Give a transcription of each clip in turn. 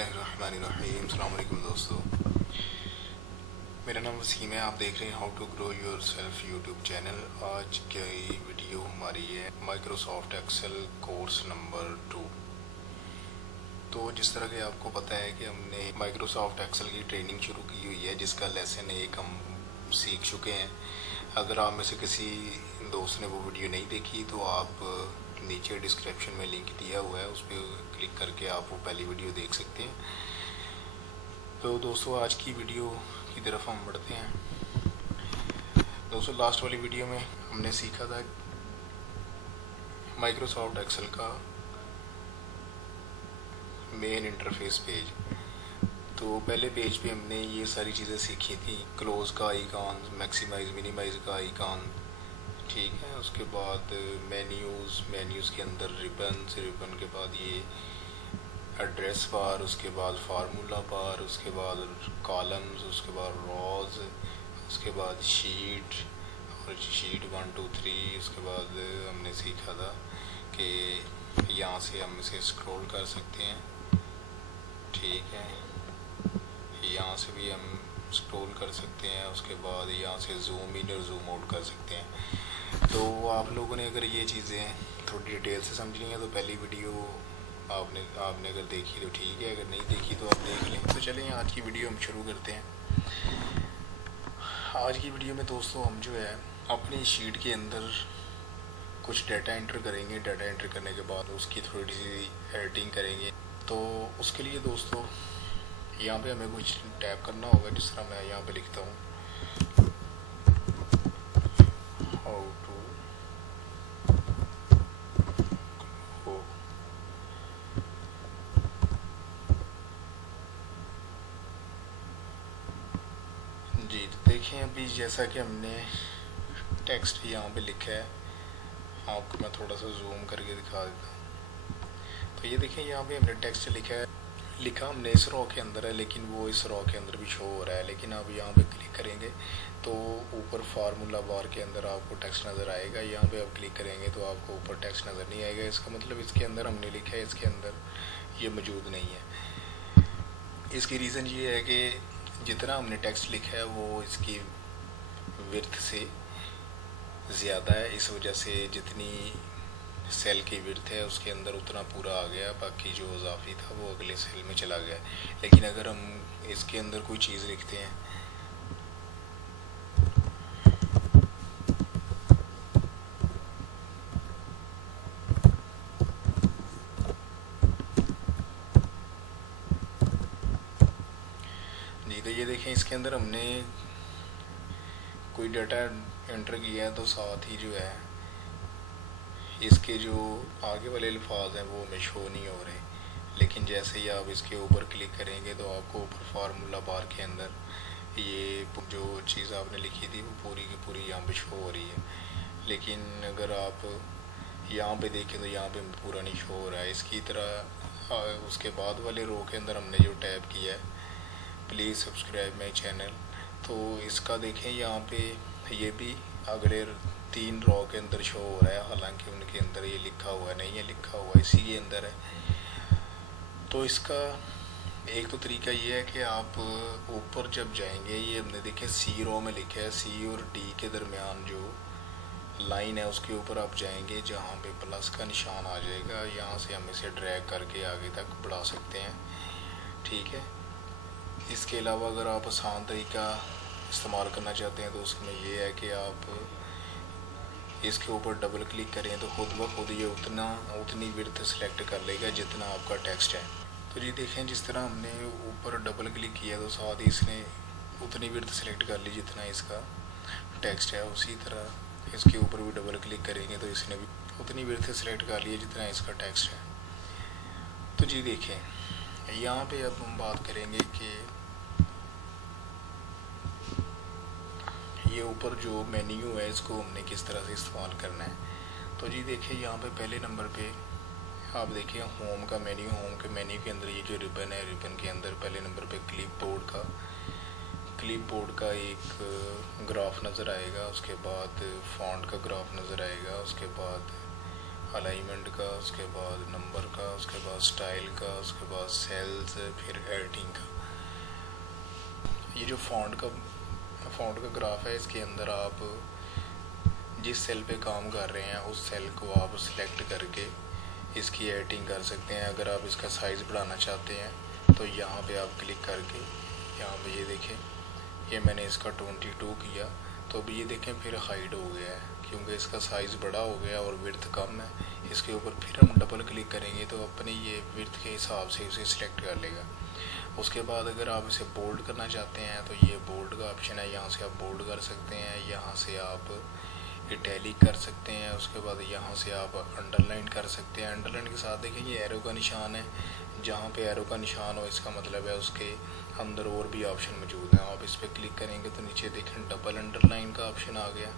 बिस्मिल्लाहिर्रहमानिर्रहीम। अस्सलाम वालेकुम दोस्तों, मेरा नाम वसीम है। आप देख रहे हैं how to grow your self YouTube channel. आज की वीडियो हमारी है माइक्रोसॉफ्ट एक्सेल कोर्स नंबर 2। तो जिस तरह के आपको पता है कि हमने माइक्रोसॉफ्ट एक्सेल की ट्रेनिंग शुरू की हुई है, जिसका लेसन 1 हम सीख चुके हैं। अगर आप में से किसी दोस्त ने वो वीडियो नहीं देखी तो आप नीचे डिस्क्रिप्शन में लिंक दिया हुआ है, उस पर क्लिक करके आप वो पहली वीडियो देख सकते हैं। तो दोस्तों, आज की वीडियो की तरफ हम बढ़ते हैं। दोस्तों, लास्ट वाली वीडियो में हमने सीखा था माइक्रोसॉफ्ट एक्सेल का मेन इंटरफेस पेज। तो पहले पेज पे हमने ये सारी चीज़ें सीखी थी, क्लोज का आइकॉन, मैक्सिमाइज मिनिमाइज का आइकॉन, ठीक है। उसके बाद मेन्यूज़ के अंदर रिबन के बाद ये एड्रेस बार, उसके बाद फार्मूला बार, उसके बाद कॉलम्स, उसके बाद रॉज, उसके बाद शीट और शीट 1 2 3। उसके बाद हमने सीखा था कि यहाँ से हम इसे स्क्रॉल कर सकते हैं, ठीक है। यहाँ से भी हम स्क्रॉल कर सकते हैं। उसके बाद यहाँ से जूम इन और जूम आउट कर सकते हैं। तो आप लोगों ने अगर ये चीज़ें थोड़ी डिटेल से समझनी है तो पहली वीडियो आपने अगर देखी तो ठीक है, अगर नहीं देखी तो आप देख लें। तो चलिए आज की वीडियो हम शुरू करते हैं। आज की वीडियो में दोस्तों हम जो है अपनी शीट के अंदर कुछ डाटा एंटर करेंगे। डाटा एंटर करने के बाद उसकी थोड़ी सी एडिटिंग करेंगे। तो उसके लिए दोस्तों यहाँ पे हमें कुछ टैप करना होगा, जिस तरह मैं यहाँ पे लिखता हूँ हाउ टू ग्रो। जी, तो देखें अभी जैसा कि हमने टेक्स्ट यहाँ पे लिखा है, आपको मैं थोड़ा सा जूम करके दिखा देता हूँ। तो ये देखें यहाँ पे हमने टेक्स्ट लिखा हमने इस रॉ के अंदर है, लेकिन वो इस रॉ के अंदर भी शो हो रहा है। लेकिन अब यहाँ पे क्लिक करेंगे तो ऊपर फार्मूला बार के अंदर आपको टेक्स्ट नज़र आएगा। यहाँ पे आप क्लिक करेंगे तो आपको ऊपर टेक्स्ट नज़र नहीं आएगा। इसका मतलब इसके अंदर हमने लिखा है, इसके अंदर ये मौजूद नहीं है। इसकी रीज़न ये है कि जितना हमने टेक्स्ट लिखा है वो इसकी विड्थ से ज़्यादा है। इस वजह से जितनी सेल की विड्थ है उसके अंदर उतना पूरा आ गया, बाकी जो इजाफी था वो अगले सेल में चला गया। लेकिन अगर हम इसके अंदर कोई चीज़ लिखते हैं जी, तो ये देखें इसके अंदर हमने कोई डाटा एंटर किया है तो साथ ही जो है इसके जो आगे वाले अल्फाज हैं वो हमें शो नहीं हो रहे। लेकिन जैसे ही आप इसके ऊपर क्लिक करेंगे तो आपको ऊपर फार्मूला बार के अंदर ये जो चीज़ आपने लिखी थी वो पूरी की पूरी यहाँ पे शो हो रही है। लेकिन अगर आप यहाँ पे देखें तो यहाँ पे पूरा नहीं शो हो रहा है। इसकी तरह उसके बाद वाले रो के अंदर हमने जो टैब किया है प्लीज़ सब्सक्राइब माई चैनल, तो इसका देखें यहाँ पे ये भी अगले 3 रॉ के अंदर शो हो रहा है। हालांकि उनके अंदर ये लिखा हुआ नहीं है, लिखा हुआ इसी के अंदर है। तो इसका एक तो तरीका ये है कि आप ऊपर जब जाएंगे, ये हमने देखे सी रॉ में लिखा है, सी और डी के दरमियान जो लाइन है उसके ऊपर आप जाएंगे, जहाँ पे प्लस का निशान आ जाएगा। यहाँ से हम इसे ड्रैग करके आगे तक बढ़ा सकते हैं, ठीक है। इसके अलावा अगर आप आसान तरीका इस्तेमाल करना चाहते हैं तो उसमें ये है कि आप इसके ऊपर डबल क्लिक करें तो खुद ब खुद ये उतनी विड्थ सेलेक्ट कर लेगा जितना आपका टेक्स्ट है। तो जी देखें, जिस तरह हमने ऊपर डबल क्लिक किया तो साथ ही इसने उतनी विड्थ सेलेक्ट कर ली जितना इसका टेक्स्ट है। उसी तरह इसके ऊपर भी डबल क्लिक करेंगे तो इसने भी उतनी विड्थ सेलेक्ट कर ली जितना इसका टेक्स्ट है। तो जी देखें, यहाँ पे अब हम बात करेंगे कि ये ऊपर जो मेन्यू है इसको हमने किस तरह से इस्तेमाल करना है। तो जी देखिए, यहाँ पे पहले नंबर पे आप देखिए होम का मेन्यू। होम के मेन्यू के अंदर ये जो रिबन है, रिबन के अंदर पहले नंबर पे क्लिपबोर्ड का एक ग्राफ नज़र आएगा। उसके बाद फॉन्ट का ग्राफ नज़र आएगा। उसके बाद अलाइनमेंट का, उसके बाद नंबर का, उसके बाद स्टाइल का, उसके बाद सेल्स, फिर एडिटिंग का। ये जो फ़ॉन्ट का ग्राफ है, इसके अंदर आप जिस सेल पे काम कर रहे हैं उस सेल को आप सिलेक्ट करके इसकी एडिटिंग कर सकते हैं। अगर आप इसका साइज़ बढ़ाना चाहते हैं तो यहाँ पे आप क्लिक करके यहाँ पे ये देखें, ये मैंने इसका 22 किया तो अब ये देखें फिर हाइड हो गया है, क्योंकि इसका साइज़ बड़ा हो गया और विड्थ कम है। इसके ऊपर फिर हम डबल क्लिक करेंगे तो अपने ये विड्थ के हिसाब से उसे सिलेक्ट कर लेगा। उसके बाद अगर आप इसे बोल्ड करना चाहते हैं तो ये बोल्ड का ऑप्शन है, यहाँ से आप बोल्ड कर सकते हैं, यहाँ से आप इटैलिक कर सकते हैं। उसके बाद यहाँ से आप अंडरलाइन कर सकते हैं। अंडरलाइन के साथ देखें ये एरो का निशान है, जहाँ पे एरो का निशान हो इसका मतलब है उसके अंदर और भी ऑप्शन मौजूद हैं। आप इस पर क्लिक करेंगे तो नीचे देखें डबल अंडरलाइन का ऑप्शन आ गया।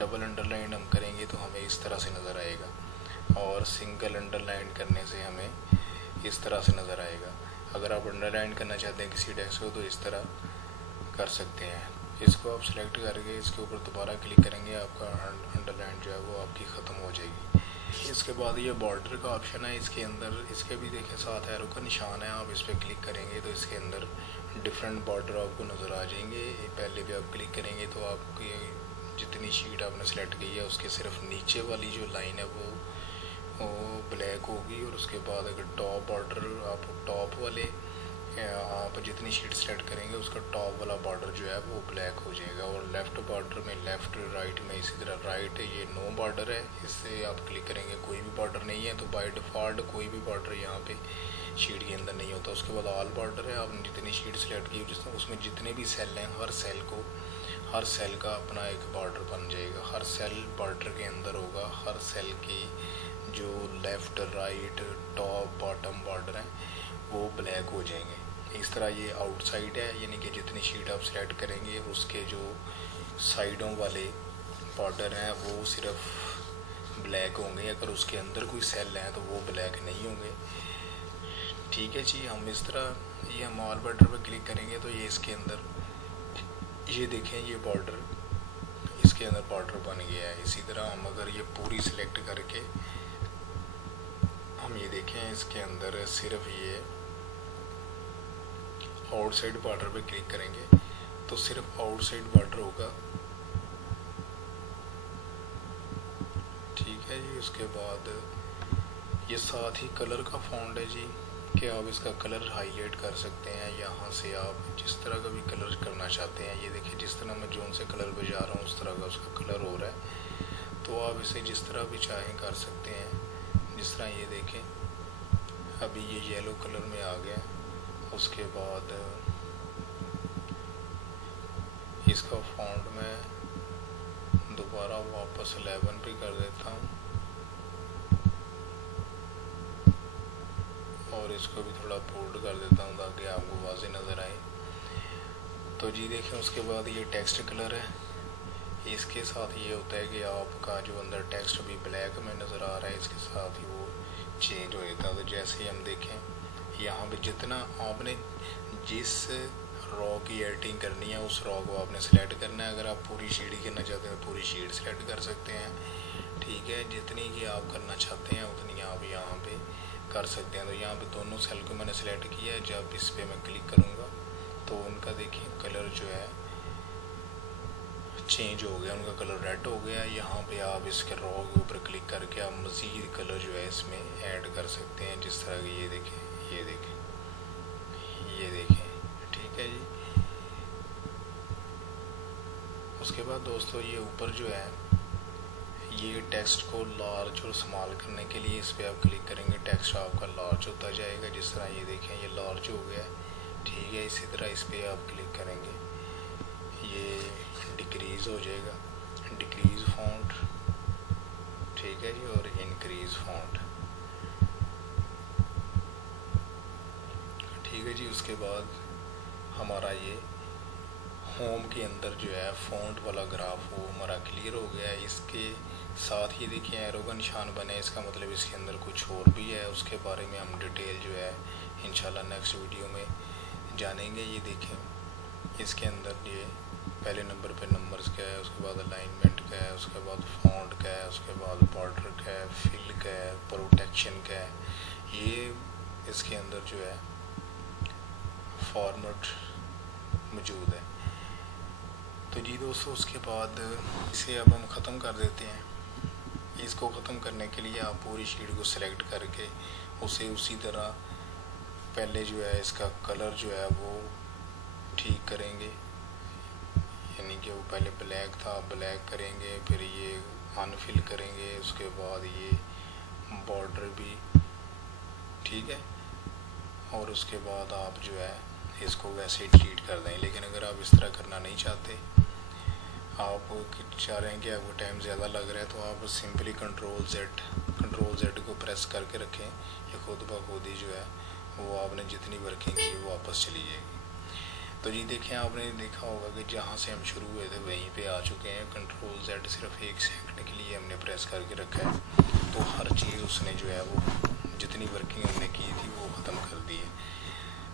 डबल अंडरलाइन हम करेंगे तो हमें इस तरह से नज़र आएगा, और सिंगल अंडरलाइन करने से हमें इस तरह से नज़र आएगा। अगर आप अंडरलाइन करना चाहते हैं किसी टेक्स्ट को तो इस तरह कर सकते हैं। इसको आप सिलेक्ट करके इसके ऊपर दोबारा क्लिक करेंगे, आपका अंडरलाइन जो है वो आपकी ख़त्म हो जाएगी। इसके बाद ये बॉर्डर का ऑप्शन है, इसके अंदर इसके भी देखें साथ एरो का निशान है। आप इस पर क्लिक करेंगे तो इसके अंदर डिफरेंट बॉर्डर आपको नज़र आ जाएंगे। पहले भी आप क्लिक करेंगे तो आपकी जितनी शीट आपने सेलेक्ट की है उसके सिर्फ नीचे वाली जो लाइन है वो ब्लैक होगी, और उसके बाद अगर टॉप बॉर्डर आप टॉप वाले आप जितनी शीट सेलेक्ट करेंगे उसका टॉप वाला बॉर्डर जो है वो ब्लैक हो जाएगा। और लेफ़्ट बॉर्डर में लेफ़्ट राइट में इसी तरह राइट ये नो बॉर्डर है, इससे आप क्लिक करेंगे कोई भी बॉर्डर नहीं है, तो बाय डिफ़ॉल्ट कोई भी बॉर्डर यहाँ पे शीट के अंदर नहीं होता। उसके बाद ऑल बॉर्डर है, आपने जितनी शीट सेलेक्ट की जिसमें उसमें जितने भी सेल हैं हर सेल का अपना एक बॉर्डर बन जाएगा। हर सेल बॉर्डर के अंदर होगा, हर सेल की जो left right top bottom border हैं वो ब्लैक हो जाएंगे। इस तरह ये आउटसाइड है, यानी कि जितनी शीट आप सेलेक्ट करेंगे उसके जो साइडों वाले बॉर्डर हैं वो सिर्फ ब्लैक होंगे। अगर उसके अंदर कोई सेल है तो वो ब्लैक नहीं होंगे। ठीक है जी, हम इस तरह ये हम ऑल बॉर्डर पर क्लिक करेंगे तो ये इसके अंदर ये देखें ये बॉर्डर इसके अंदर बॉर्डर बन गया है। इसी तरह हम अगर ये पूरी सिलेक्ट करके हम ये देखें इसके अंदर सिर्फ ये आउटसाइड बॉर्डर पे क्लिक करेंगे तो सिर्फ आउटसाइड बॉर्डर होगा। ठीक है जी, उसके बाद ये साथ ही कलर का फॉन्ट है जी, कि आप इसका कलर हाईलाइट कर सकते हैं। यहाँ से आप जिस तरह का भी कलर करना चाहते हैं, ये देखिए जिस तरह मैं जोन से कलर पे जा रहा हूँ उस तरह का उसका कलर हो रहा है, तो आप इसे जिस तरह भी चाहें कर सकते हैं। जिस तरह ये देखें अभी ये येलो कलर में आ गया। उसके बाद इसका फॉन्ट मैं दोबारा वापस 11 पे कर देता हूँ और इसको भी थोड़ा बोल्ड कर देता हूँ ताकि आपको वाज़ेह नज़र आए। तो जी देखें उसके बाद ये टेक्स्ट कलर है, इसके साथ ये होता है कि आपका जो अंदर टेक्स्ट अभी ब्लैक में नज़र आ रहा है इसके साथ ही वो चेंज हो जाता है। तो जैसे ही हम देखें यहाँ पे जितना आपने जिस रॉ की एडिटिंग करनी है उस रॉ को आपने सेलेक्ट करना है। अगर आप पूरी शीट करना चाहते हैं तो पूरी शीट सेलेक्ट कर सकते हैं। ठीक है, जितनी की आप करना चाहते हैं उतनी आप यहाँ पे कर सकते हैं। तो यहाँ पे दोनों सेल को मैंने सेलेक्ट किया है। जब इस पर मैं क्लिक करूँगा तो उनका देखिए कलर जो है चेंज हो गया, उनका कलर रेड हो गया। यहाँ पे आप इसके रॉ के ऊपर क्लिक करके आप मज़ीद कलर जो है इसमें ऐड कर सकते हैं। जिस तरह की ये देखें ठीक है जी। उसके बाद दोस्तों ये ऊपर जो है ये टेक्स्ट को लार्ज और स्मॉल करने के लिए इस पर आप क्लिक करेंगे, टेक्स्ट आपका लार्ज होता जाएगा। जिस तरह ये देखें ये लार्ज हो गया है। ठीक है, इसी तरह इस पर आप क्लिक करेंगे ये डिक्रीज़ हो जाएगा, डिक्रीज़ फॉन्ट। ठीक है जी, और इंक्रीज़ फॉन्ट। ठीक है जी, उसके बाद हमारा ये होम के अंदर जो है फ़ॉन्ट वाला ग्राफ वो हमारा क्लियर हो गया है। इसके साथ ही देखिए एरो का निशान बने, इसका मतलब इसके अंदर कुछ और भी है, उसके बारे में हम डिटेल जो है इंशाल्लाह नेक्स्ट वीडियो में जानेंगे। ये देखें इसके अंदर ये पहले नंबर पे नंबर्स क्या है, उसके बाद अलाइनमेंट क्या है, उसके बाद फॉन्ट क्या है, उसके बाद बॉर्डर क्या है, फिल क्या है, प्रोटेक्शन क्या है, ये इसके अंदर जो है फॉर्मेट मौजूद है। तो जी दोस्तों, उसके बाद इसे अब हम ख़त्म कर देते हैं। इसको ख़त्म करने के लिए आप पूरी शीट को सिलेक्ट करके उसे उसी तरह पहले जो है इसका कलर जो है वो ठीक करेंगे, यानी कि वो पहले ब्लैक था, ब्लैक करेंगे, फिर ये अनफिल करेंगे, उसके बाद ये बॉर्डर भी ठीक है, और उसके बाद आप जो है इसको वैसे ही ट्रीट कर दें। लेकिन अगर आप इस तरह करना नहीं चाहते, आप चाह रहे हैं कि आपको टाइम ज़्यादा लग रहा है, तो आप सिंपली कंट्रोल जेड को प्रेस करके रखें, ये खुद ब खुद ही जो है वो आपने जितनी वर्किंग की वो वापस चली जाएगी। तो जी देखें, आपने देखा होगा कि जहाँ से हम शुरू हुए थे वहीं पे आ चुके हैं। कंट्रोल जेड सिर्फ 1 सेकंड के लिए हमने प्रेस करके रखा है, तो हर चीज़ उसने जो है वो जितनी वर्किंग हमने की थी वो ख़त्म कर दी है।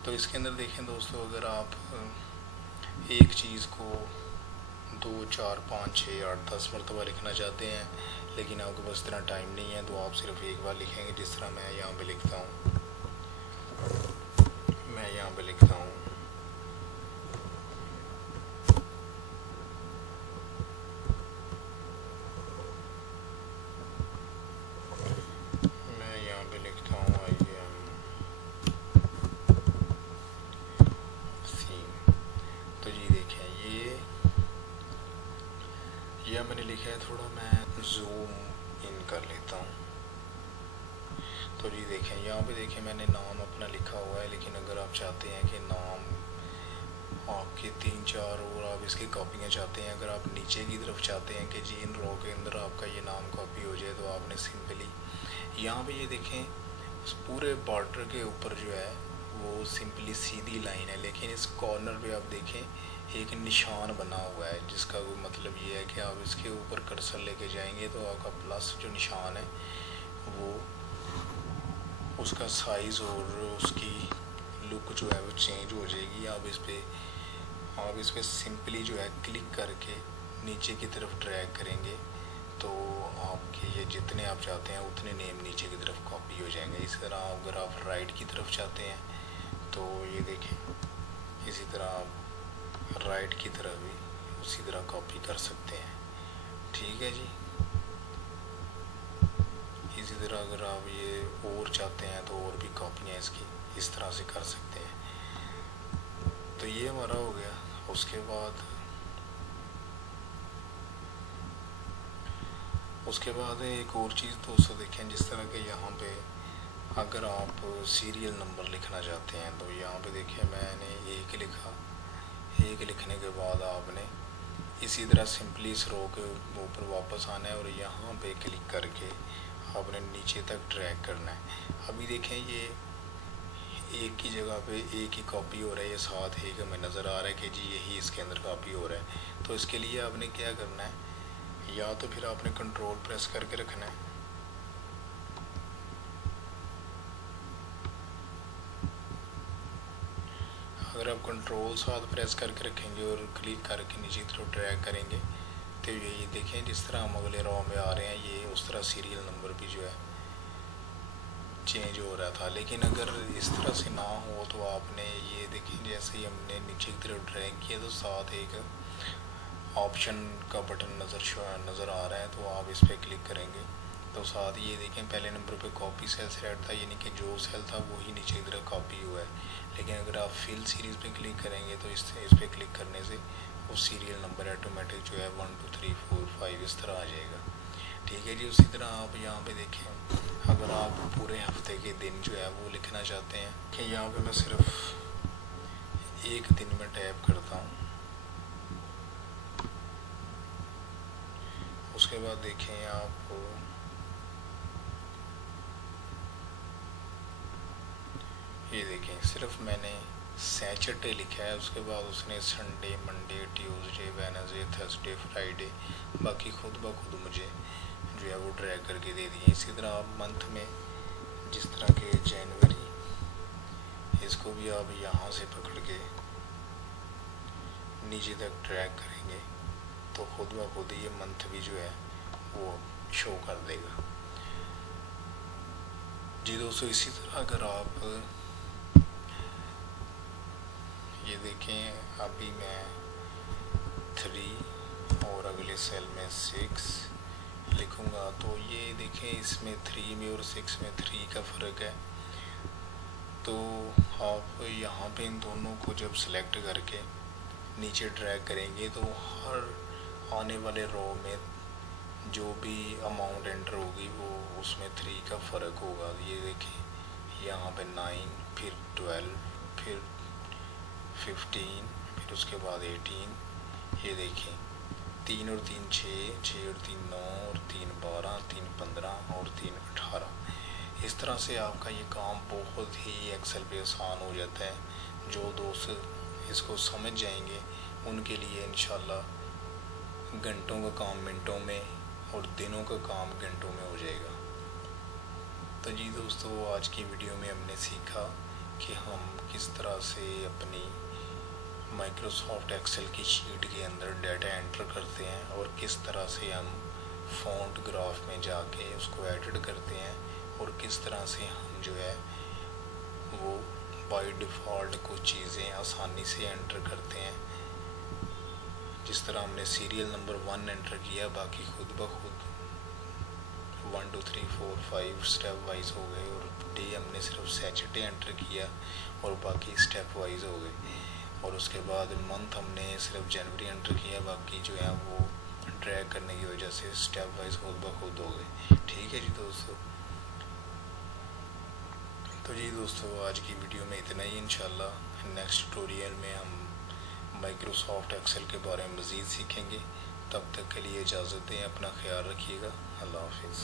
तो इसके अंदर देखें दोस्तों, अगर आप एक चीज़ को 2, 4, 5, 6, 8, 10 मरतबा लिखना चाहते हैं, लेकिन आपके पास इतना टाइम नहीं है, तो आप सिर्फ एक बार लिखेंगे। जिस तरह मैं यहाँ पे लिखता हूँ, मैं यहाँ पे लिखता हूँ यह मैंने लिखा है, थोड़ा मैं जूम इन कर लेता हूँ। तो जी देखें, यहाँ पे देखें मैंने नाम अपना लिखा हुआ है, लेकिन अगर आप चाहते हैं कि नाम आपके 3, 4 और आप इसकी कॉपियाँ चाहते हैं, अगर आप नीचे की तरफ चाहते हैं कि जी इन रो के अंदर आपका ये नाम कॉपी हो जाए, तो आपने सिंपली यहाँ पे ये देखें, उस पूरे बॉर्डर के ऊपर जो है वो सिंपली सीधी लाइन है, लेकिन इस कॉर्नर पे आप देखें एक निशान बना हुआ है, जिसका कोई मतलब ये है कि आप इसके ऊपर कर्सर लेके जाएंगे तो आपका प्लस जो निशान है वो उसका साइज़ और उसकी लुक जो है वो चेंज हो जाएगी। आप इस पे सिंपली जो है क्लिक करके नीचे की तरफ ड्रैग करेंगे, तो आपके ये जितने आप चाहते हैं उतने नेम नीचे की तरफ कॉपी हो जाएंगे। इसी तरह अगर आप राइट की तरफ चाहते हैं, तो ये देखें, इसी तरह आप राइट की तरफ भी उसी तरह कॉपी कर सकते हैं। ठीक है जी। इसी तरह अगर आप ये और चाहते हैं तो और भी कॉपियाँ इसकी इस तरह से कर सकते हैं। तो ये हमारा हो गया। उसके बाद एक और चीज़ दोस्तों देखें, जिस तरह के यहाँ पे अगर आप सीरियल नंबर लिखना चाहते हैं, तो यहाँ पे देखिए मैंने 1 लिखा। 1 लिखने के बाद आपने इसी तरह सिंपली इस रो के ऊपर वापस आना है और यहाँ पे क्लिक करके आपने नीचे तक ड्रैग करना है। अभी देखें, ये 1 की जगह पे 1 ही कॉपी हो रहा है, ये साथ 1 हमें नज़र आ रहा है कि जी यही इसके अंदर कॉपी हो रहा है। तो इसके लिए आपने क्या करना है, या तो फिर आपने कंट्रोल प्रेस करके रखना है, अगर आप कंट्रोल साथ प्रेस करके रखेंगे और क्लिक करके नीचे तरफ ड्रैग करेंगे, तो ये देखें जिस तरह हम अगले रो में आ रहे हैं, ये उस तरह सीरियल नंबर भी जो है चेंज हो रहा था। लेकिन अगर इस तरह से ना हो, तो आपने ये देखें, जैसे ही हमने नीचे की तरफ ड्रैग किया तो साथ एक ऑप्शन का बटन नज़र आ रहा है, तो आप इस पर क्लिक करेंगे तो साथ ये देखें पहले नंबर पे कॉपी सेल सेलेक्ट था, यानी कि जो सेल था वही नीचे की तरफ कॉपी हुआ है। लेकिन अगर आप फिल सीरीज़ पे क्लिक करेंगे तो इस पर क्लिक करने से वो सीरियल नंबर ऑटोमेटिक जो है 1, 2, 3, 4, 5 इस तरह आ जाएगा। ठीक है जी। उसी तरह आप यहाँ पे देखें, अगर आप पूरे हफ्ते के दिन जो है वो लिखना चाहते हैं, कि यहाँ पे मैं सिर्फ 1 दिन में टैप करता हूँ। उसके बाद देखें आपको ये देखें, सिर्फ मैंने सैटरडे लिखा है, उसके बाद उसने Sunday, Monday, Tuesday, Wednesday, Thursday, Friday बाकी खुद ब खुद मुझे जो है वो ड्रैग करके दे दिए। इसी तरह आप मंथ में जिस तरह के जनवरी, इसको भी आप यहाँ से पकड़ के नीचे तक ड्रैग करेंगे तो खुद ब खुद ये मंथ भी जो है वो शो कर देगा। जी दोस्तों, इसी तरह अगर आप ये देखें, अभी मैं 3 और अगले सेल में 6 लिखूँगा तो ये देखें इसमें 3 में और 6 में 3 का फ़र्क है। तो आप यहाँ पे इन दोनों को जब सेलेक्ट करके नीचे ड्रैग करेंगे तो हर आने वाले रो में जो भी अमाउंट एंटर होगी वो उसमें 3 का फ़र्क होगा। ये देखें यहाँ पे 9, फिर 12, फिर 15, फिर उसके बाद 18। ये देखें 3 और 3 6, 6 और 3 9, और 3 12, 3 15 और 3 18। इस तरह से आपका ये काम बहुत ही एक्सेल पे आसान हो जाता है। जो दोस्त इसको समझ जाएंगे उनके लिए इंशाल्लाह घंटों का काम मिनटों में और दिनों का काम घंटों में हो जाएगा। तो जी दोस्तों, आज की वीडियो में हमने सीखा कि हम किस तरह से अपनी माइक्रोसॉफ्ट एक्सेल की शीट के अंदर डाटा एंटर करते हैं और किस तरह से हम फ़ॉन्ट ग्राफ में जाके उसको एडिट करते हैं और किस तरह से हम जो है वो बाय डिफ़ॉल्ट कुछ चीज़ें आसानी से एंटर करते हैं। जिस तरह हमने सीरियल नंबर 1 एंटर किया, बाकी खुद ब खुद 1 2 3 4 5 स्टेप वाइज हो गए, और डे हमने सिर्फ सैटरडे एंटर किया और बाकी स्टेप वाइज हो गए। और उसके बाद मंथ हमने सिर्फ जनवरी एंटर किया, बाकी जो है वो ड्रैग करने की वजह से स्टेप वाइज खुद ब खुद हो गए। ठीक है जी दोस्तों। तो जी दोस्तों, आज की वीडियो में इतना ही। इंशाल्लाह नेक्स्ट ट्यूटोरियल में हम माइक्रोसॉफ्ट एक्सेल के बारे में मज़ीद सीखेंगे। तब तक के लिए इजाज़त दें, अपना ख्याल रखिएगा। अल्लाह हाफिज़।